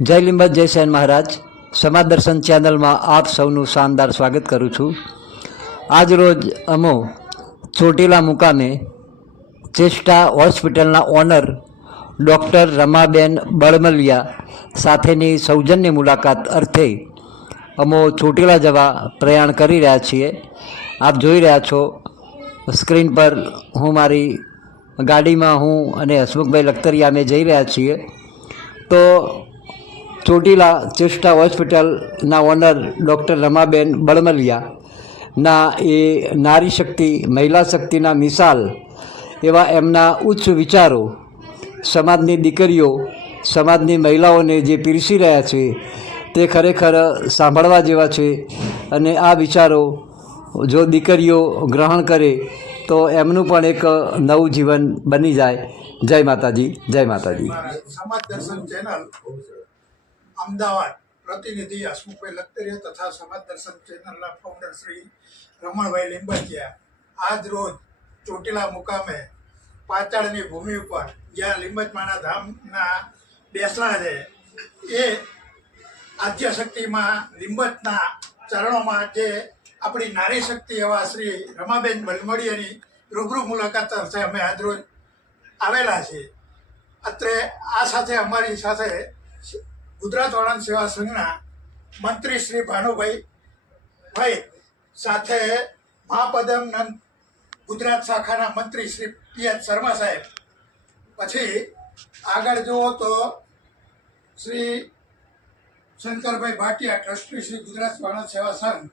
જય લીંબત જય સેન મહારાજ સમાજ દર્શન ચેનલમાં આપ સૌનું શાનદાર સ્વાગત કરું છું। આજ રોજ અમો ચોટીલા મુકામે ચેષ્ટા હોસ્પિટલના ઓનર ડૉક્ટર રમાબેન બળમલિયા સાથેની સૌજન્ય મુલાકાત અર્થે અમો ચોટીલા જવા પ્રયાણ કરી રહ્યા છીએ। આપ જોઈ રહ્યા છો સ્ક્રીન પર હું મારી ગાડીમાં હું અને હસમુખભાઈ લખતરિયા અમે જઈ રહ્યા છીએ। તો ચોટીલા ચેષ્ટા હોસ્પિટલના ઓનર ડૉક્ટર રમાબેન બળમલિયાના એ નારી શક્તિ મહિલા શક્તિના મિસાલ એવા એમના ઉચ્ચ વિચારો સમાજની દીકરીઓ સમાજની મહિલાઓને જે પીરસી રહ્યા છે તે ખરેખર સાંભળવા જેવા છે અને આ વિચારો જો દીકરીઓ ગ્રહણ કરે તો એમનું પણ એક નવું જીવન બની જાય। જય માતાજી, જય માતાજી। સમાજ દર્શન ચેનલ અમદાવાદ પ્રતિનિધિ હસમુખભાઈ લખતરિયા તથા સમાજ દર્શન ચેનલના ફાઉન્ડર શ્રી રમણભાઈ લીંબાચિયા આજ રોજ ચોટીલા મુકામે પાતાળની ભૂમિ ઉપર જ્યાં લીંબચમાના ધામના બેસણા છે એ આદ્યશક્તિમાં લીંબચના ચરણોમાં જે આપણી નારી શક્તિ એવા શ્રી રમાબેન બળમલિયાની રૂબરૂ મુલાકાત અર્થે અમે આજરોજ આવેલા છીએ। અત્રે આ સાથે અમારી સાથે ગુજરાત વાળંદ સેવા સંઘના મંત્રી શ્રી ભાનુભાઈ સાથે મહાપદમ નંદ ગુજરાત શાખાના મંત્રી શ્રી પી.એચ. શર્મા સાહેબ, પછી આગળ જુઓ તો શ્રી શંકરભાઈ ભાટિયા ટ્રસ્ટી શ્રી ગુજરાત વાળંદ સેવા સંઘ,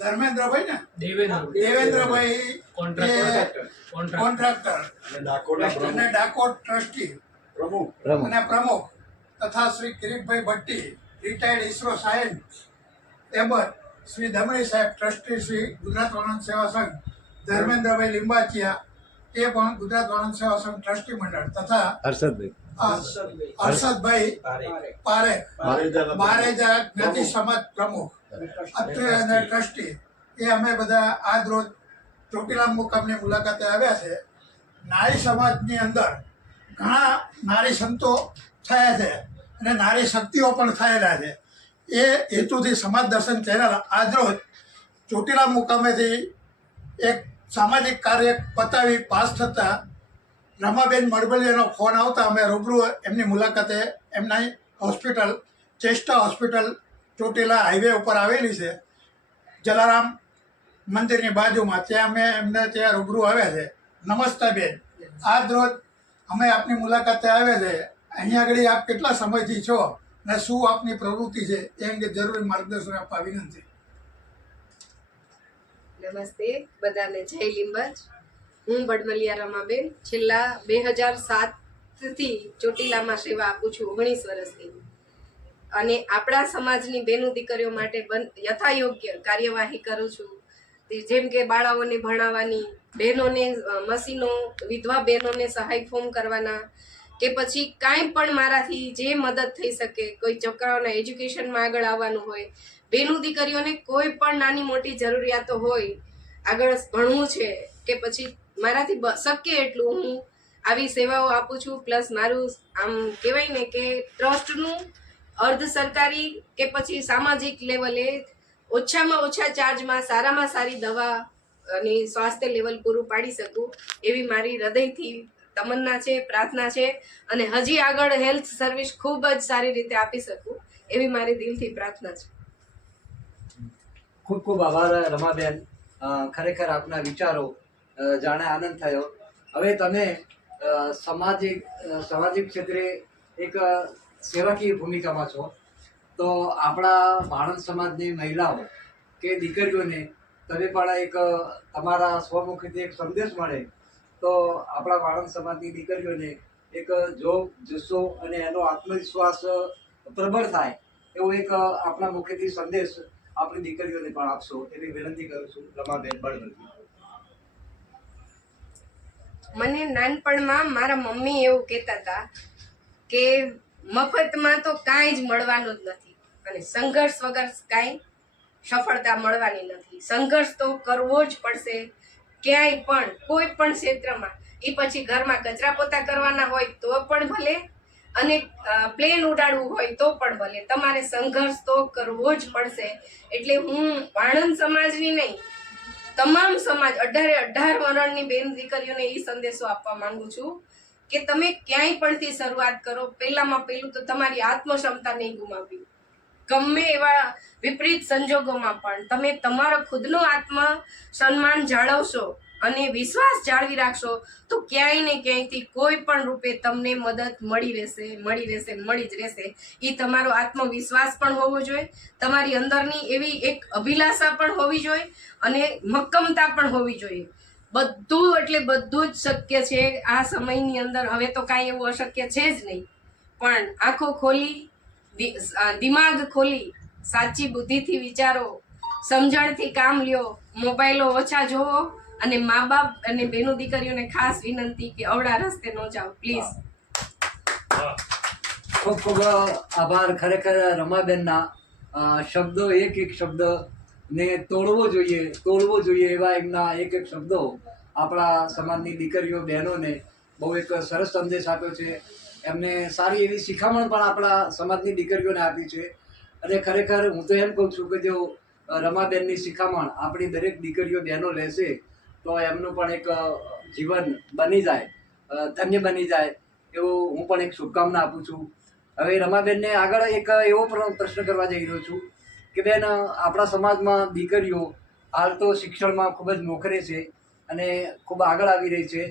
ધર્મેન્દ્રભાઈ ને દેવેન્દ્રભાઈ કોન્ટ્રાક્ટર અને ડાકોર ટ્રસ્ટી અને પ્રમુખ તથા શ્રી કિરીટભાઈ ભટ્ટી રિટાયર્ડ ઇસરો સાયન્સ તેમજ શ્રી દમણી સાહેબ ટ્રસ્ટી શ્રી ગુજરાત વાળંદ સેવા સંઘ, ધર્મેન્દ્રભાઈ લીંબાચિયા તે પણ ગુજરાત વાળંદ સેવા સંઘ ટ્રસ્ટી મંડળ તથા હર્ષદભાઈ પારેખ બારેજા જ્ઞાતિ સમાજ પ્રમુખ અત્રે અને ટ્રસ્ટી એ અમે બધા આજ રોજ ચોટીલા મુકામની મુલાકાતે આવ્યા છે। નારી સમાજની અંદર ઘણા નારી સંતો થયા છે અને નારી શક્તિઓ પણ થયેલા છે। એ હેતુથી સમાજ દર્શન ચેનલ આજરોજ ચોટીલા મુકામેથી એક સામાજિક કાર્ય પતાવી પાસ થતાં રમાબેન બળમલિયાનો ફોન આવતા અમે રૂબરૂ એમની મુલાકાતે એમના હોસ્પિટલ ચેષ્ટા હોસ્પિટલ ચોટીલા હાઈવે ઉપર આવેલી છે જલારામ મંદિરની બાજુમાં, ત્યાં અમે એમને ત્યાં રૂબરૂ આવ્યા છે। નમસ્તે બેન, આજ રોજ અમે આપની મુલાકાતે આવ્યા છે। અહીંયા આગળ આપ કેટલા સમયથી છો અને શું આપની પ્રવૃત્તિ છે એ અંગે જરૂરી માર્ગદર્શન આપવા વિનંતી। નમસ્તે બધાને, જય લીંબચ। હું બળમલિયા રમાબેન છેલ્લા 2007થી ચોટીલામાં સેવા આપું છું, 19 વર્ષથી, અને આપણા સમાજની બેનું દીકરીઓ માટે યથાયોગ્ય કાર્યવાહી કરું છું। જેમ કે બાળાઓને ભણાવવાની, બહેનોને મશીનો, વિધવા બહેનોને સહાય ફોર્મ કરવાના, કે પછી કાંઈ પણ મારાથી જે મદદ થઈ શકે, કોઈ છોકરાઓના એજ્યુકેશનમાં આગળ આવવાનું હોય, બેનું દીકરીઓને કોઈ પણ નાની મોટી જરૂરિયાતો હોય, આગળ ભણવું છે કે પછી મારાથી શક્ય એટલું હું આવી સેવાઓ આપું છું। પ્લસ મારું આમ કહેવાય ને કે ટ્રસ્ટનું અર્ધ સરકારી કે પછી સામાજિક લેવલે ઓછામાં ઓછા ચાર્જમાં સારામાં સારી દવા અને સ્વાસ્થ્ય લેવલ પૂરું પાડી શકું એવી મારી હૃદયથી તમન્ના છે, પ્રાર્થના છે, અને હજી આગળ હેલ્થ સર્વિસ ખૂબ જ સારી રીતે આપી શકું એવી મારી દિલથી પ્રાર્થના છે। ખૂબ ખૂબ આભાર રમાબેન, ખરેખર આપના વિચારો જાણે આનંદ થયો। હવે તમે સામાજિક ક્ષેત્રે એક સેવાકીય ભૂમિકામાં છો, તો આપણા વાણંદ સમાજની મહિલાઓ કે દીકરીઓને તમે પણ એક તમારા સ્વમુખીથી એક સંદેશ મળે તો આપણા વાણંદ સમાજની દીકરીઓને એક જોગ જુસ્સો અને એનો આત્મવિશ્વાસ પ્રબળ થાય એવો એક આપણા મુખેથી સંદેશ આપણી દીકરીઓને પણ આપશો એવી વિનંતી કરું છું। રમાબેન બળમલિયા। મને નાનપણમાં મારા મમ્મી એવું કહેતા હતા કે મફતમાં તો કાંઈ જ મળવાનું જ નથી અને સંઘર્ષ વગર કાંઈ સફળતા મળવાની નથી। સંઘર્ષ તો કરવો જ પડશે ક્યાંય પણ, કોઈ પણ ક્ષેત્રમાં। એ પછી ઘરમાં કચરા પોતા કરવાના હોય તો પણ ભલે, અને પ્લેન ઉડાડવું હોય તો પણ ભલે, તમારે સંઘર્ષ તો કરવો જ પડશે. એટલે હું વાણંદ સમાજની નહીં, તમામ સમાજ 18 વર્ણની બેન દીકરીઓને એ સંદેશો આપવા માંગુ છું કે તમે ક્યાંય પણથી શરૂઆત કરો, પહેલામાં પહેલું તો તમારી આત્મક્ષમતા નહીં ગુમાવવી. ગમે એવા વિપરીત સંજોગોમાં પણ તમે તમારો ખુદનો આત્મ સન્માન જાળવશો અને વિશ્વાસ જાળવી રાખશો તો ક્યાંય ને ક્યાંયથી કોઈ પણ રૂપે તમને મદદ મળી જ રહેશે. એ તમારો આત્મવિશ્વાસ પણ હોવો જોઈએ, તમારી અંદરની એવી એક અભિલાષા પણ હોવી જોઈએ અને મક્કમતા પણ હોવી જોઈએ. બધું એટલે બધું જ શક્ય છે આ સમયની અંદર. હવે તો કાંઈ એવું અશક્ય છે જ નહીં, પણ આંખો ખોલી, દિમાગ ખોલી, સાચી બુદ્ધિથી વિચારો, સમજણથી કામ લ્યો, મોબાઈલો ઓછા જોવો અને મા બાપ અને બેનો દીકરીઓને ખાસ વિનંતી કે અવળા રસ્તે ન જાઓ પ્લીઝ. ખૂબ ખૂબ આભાર. ખરેખર રમાબેનના શબ્દો, એક શબ્દ ને તોડવો જોઈએ એવા એમના એક શબ્દો આપણા સમાજની દીકરીઓ બહેનોને બહુ એક સરસ સંદેશ આપ્યો છે. એમને સારી એવી શિખામણ પણ આપણા સમાજની દીકરીઓને આપી છે. અને ખરેખર હું તો એમ કહું છું કે જો રમાબેનની શિખામણ આપણી દરેક દીકરીઓ બહેનો લેશે તો એમનું પણ એક જીવન બની જાય, ધન્ય બની જાય એવું હું પણ એક શુભકામના આપું છું. હવે રમાબેનને આગળ એક એવો પ્રશ્ન કરવા જઈ રહ્યો છું કે બેન, આપણા સમાજમાં દીકરીઓ હાલ તો શિક્ષણમાં ખૂબ જ મોખરે છે અને ખૂબ આગળ આવી રહી છે.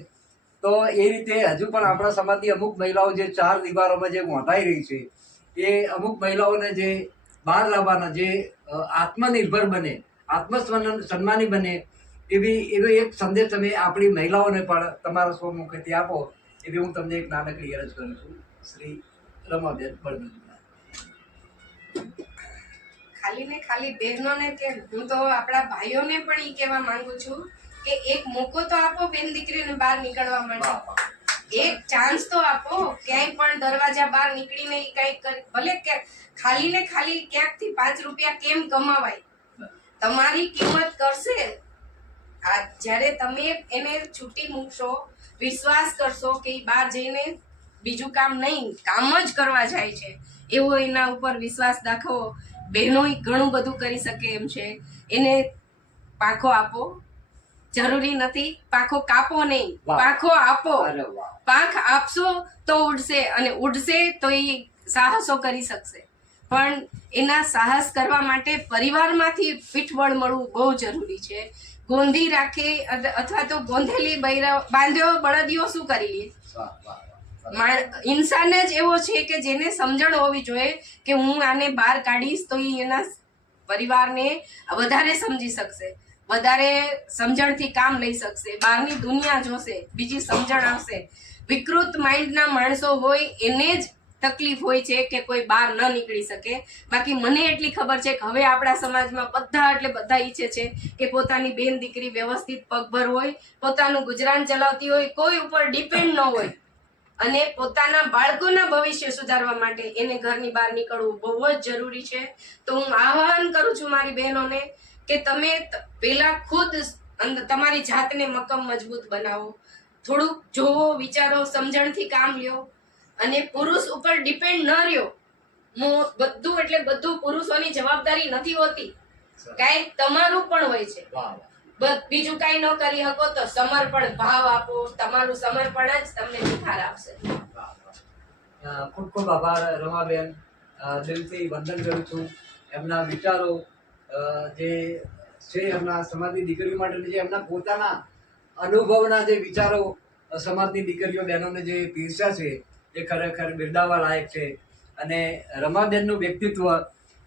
તો એ રીતે હજુ પણ આપણા સમાજની અમુક મહિલાઓ જે 4 દિવારોમાં જે મોંધાઈ રહી છે, એ અમુક મહિલાઓને જે બહાર લાવવાના, જે આત્મનિર્ભર બને, આત્મસન્માની બને એવો એક સંદેશ તમે આપણી મહિલાઓને પણ તમારા સ્વમુખેથી આપો એવી હું તમને એક નાનકડી અરજ કરું છું. શ્રી રમાબેન બળવંતભાઈ. ખાલી ને ખાલી બહેનોને કેમ, હું તો આપણા ભાઈઓને પણ ઈ કહેવા માંગુ છું કે એક મોકો તો આપો બેન દીકરીને બહાર નીકળવા માટે, એક ચાન્સ તો આપો. ક્યાંય પણ દરવાજા બહાર નીકળીને ઈ કઈ ભલે કે ખાલી ને ખાલી ક્યાંકથી 5 રૂપિયા કેમ કમાવાય, તમારી કિંમત કરશે. આ જ્યારે તમે એને છૂટી મૂકશો, વિશ્વાસ કરશો કે ઈ બહાર જઈને બીજું કામ નહીં, કામ જ કરવા જાય છે એવો એના ઉપર વિશ્વાસ દાખવો. બહેનો ઘણું બધું કરી શકે એમ છે. એને પાંખો આપો, જરૂરી નથી પાંખો કાપો નહીં, પાંખો આપો. પાંખ આપશો તો ઉડશે, અને ઉડશે તો એ સાહસો કરી શકશે. પણ એના સાહસ કરવા માટે પરિવારમાંથી પીઠબળ મળવું બહુ જરૂરી છે. ગોંધી રાખે અથવા તો ગોંધેલી બાંધ્યો બળદિયો શું કરી લે? ઇન્સાન જ એવો છે કે જેને સમજણ હોવી જોઈએ કે હું આને બહાર કાઢીશ તો એના પરિવારને વધારે સમજી શકશે, વધારે સમજણથી કામ લઈ શકશે, બહારની દુનિયા જોશે, બીજી સમજણ આવશે. વિકૃત માઇન્ડના માણસો હોય એને જ તકલીફ હોય છે કે કોઈ બહાર ન નીકળી શકે. બાકી મને એટલી ખબર છે કે હવે આપણા સમાજમાં બધા ઈચ્છે છે કે પોતાની બેન દીકરી વ્યવસ્થિત પગભર હોય, પોતાનું ગુજરાન ચલાવતી હોય, કોઈ ઉપર ડિપેન્ડ ન હોય અને પોતાના બાળકોના ભવિષ્ય સુધારવા માટે એને ઘરની બહાર નીકળવું બહુ જ જરૂરી છે. તો હું આહ્વાન કરું છું મારી બહેનોને કે તમે પહેલા ખુદ તમારી જાતને મજબૂત બનાવો, થોડુંક જોવો, વિચારો, સમજણથી કામ લ્યો અને પુરુષ ઉપર ડિપેન્ડ ન રહ્યો. બધું એટલે બધું પુરુષોની જવાબદારી નથી હોતી, કાંઈક તમારું પણ હોય છે. બીજું કાંઈ ન કરી શકો તો સમર્પણ ભાવ આપો, તમારું સમર્પણ જ તમને નિખાર આપશે. ખૂબ ખૂબ આભાર રમાબેન. દિલથી વંદન કરું છું. એમના વિચારો જે છે, એમના સમાજની દીકરીઓ માટે જે એમના પોતાના અનુભવના જે વિચારો સમાજની દીકરીઓ બહેનોને જે પીરસ્યા છે એ ખરેખર બિરદાવવા લાયક છે. અને રમાબેનનું વ્યક્તિત્વ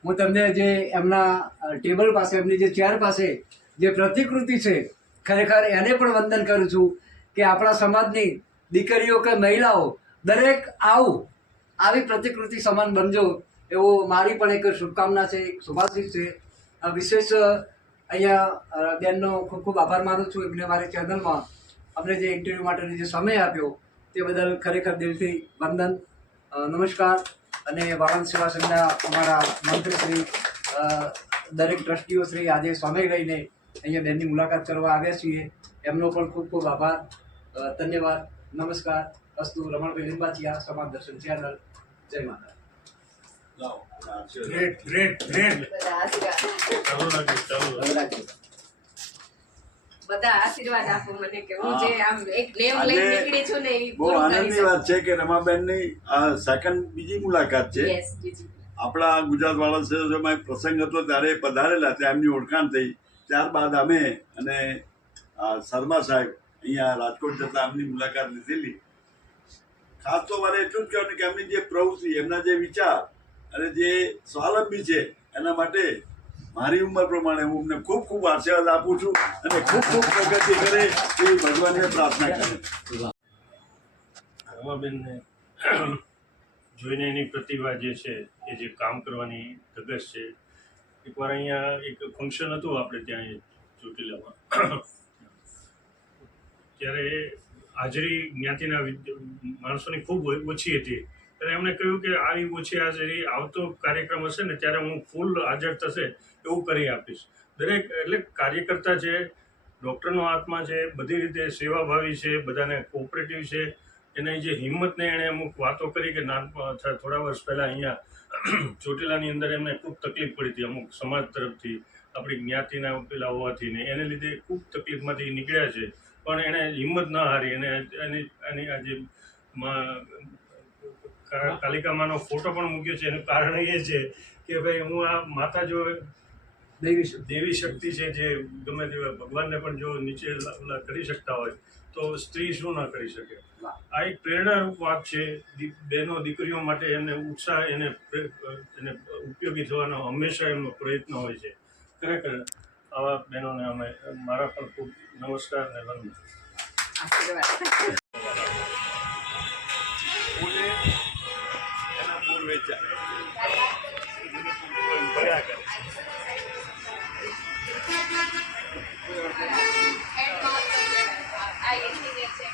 હું તમને જે એમના ટેબલ પાસે, એમની જે ચેર પાસે જે પ્રતિકૃતિ છે, ખરેખર એને પણ વંદન કરું છું કે આપણા સમાજની દીકરીઓ કે મહિલાઓ દરેક આવી પ્રતિકૃતિ સમાન બનજો એવો મારી પણ એક શુભકામના છે, એક શુભાશીષ છે. વિશેષ અહીંયા બેનનો ખૂબ ખૂબ આભાર માનું છું. એમને મારી ચેનલમાં અમને જે ઇન્ટરવ્યૂ માટેનો જે સમય આપ્યો તે બદલ ખરેખર દિલથી વંદન, નમસ્કાર. અને વાળંદ સેવા સંઘના અમારા મંત્રી શ્રી, દરેક ટ્રસ્ટીઓ શ્રી આજે સમય લઈને અહીંયા બેનની મુલાકાત કરવા આવ્યા છીએ, એમનો પણ ખૂબ ખૂબ આભાર, ધન્યવાદ, નમસ્કાર. અસ્તુ. રમણભાઈ લીંબાચિયા, સમાજ દર્શન ચેનલ. જય માતા. ગ્રેટ ગ્રેટ ગ્રેટ બધા આશીર્વાદ ચાલુ રાખજો. બધા આશીર્વાદ આપો મને કે હું જે આમ એક નેમ લઈને આજે નીકળી છું ને એ બહુ પૂરું કરી આનંદની વાત છે કે રમાબેનની આ સેકન્ડ બીજી મુલાકાત છે. યસ બીજી આપણા ગુજરાત વાળા શહેરોમાં પ્રસંગ હતો ત્યારે પધારેલા, ત્યાં એમની ઓળખાણ થઈ. ત્યારબાદ અમે અને શર્મા સાહેબ અહીંયા રાજકોટ જતા એમની મુલાકાત લીધેલી. ખાસ તો મારે એટલું જ કહેવાનું કે એમની જે પ્રવૃત્તિ, એમના જે વિચાર અને જે સ્વાવલંબી છે એના માટે મારી ઉંમર પ્રમાણે હું અમને ખૂબ ખૂબ આશીર્વાદ આપું છું અને ખૂબ ખૂબ પ્રગતિ કરે એવી ભગવાનને પ્રાર્થના કરું. રમાબેનને જોઈને એની પ્રતિભા જે છે એ જે કામ કરવાની ધગશ છે. એકવાર અહીંયા એક ફંક્શન હતું આપણે ત્યાં ચોટીલામાં, ત્યારે હાજરી જ્ઞાતિના માણસોની ખૂબ ઓછી હતી. ત્યારે એમણે કહ્યું કે આવી ઓછી હાજરી આવતો કાર્યક્રમ હશે ને ત્યારે હું ફૂલ હાજર થશે એવું કરી આપીશ. દરેક એટલે કાર્યકર્તા છે, ડૉક્ટરનો આત્મા છે, બધી રીતે સેવાભાવી છે, બધાને કોઓપરેટિવ છે. એની જે હિંમતને એણે અમુક વાતો કરી કે થોડા વર્ષ પહેલાં અહીંયા ચોટીલાની અંદર એમને ખૂબ તકલીફ પડી હતી અમુક સમાજ તરફથી, આપણી જ્ઞાતિના પેલા હોવાથી ને એને લીધે ખૂબ તકલીફમાંથી નીકળ્યા છે. પણ એણે હિંમત ન હારી અને એની આજે કાલિકામાનો ફોટો પણ મૂક્યો છે. એનું કારણ એ છે કે ભાઈ હું આ માતા જો દેવી શક્તિ છે જે ગમે તે ભગવાનને પણ જો નીચે કરી શકતા હોય તો સ્ત્રી શું ના કરી શકે. આ એક પ્રેરણારૂપ વાત છે. બહેનો દીકરીઓ માટે એને ઉત્સાહ, એને ઉપયોગી થવાનો હંમેશા એમનો પ્રયત્ન હોય છે. ખરેખર આવા બહેનોને અમે મારા પણ ખૂબ નમસ્કાર અને વંદન. આશીર્વાદ ફૂલે એના ફૂલ વેચાય. ભર્યા કરે. આ એન્જિનિયર છે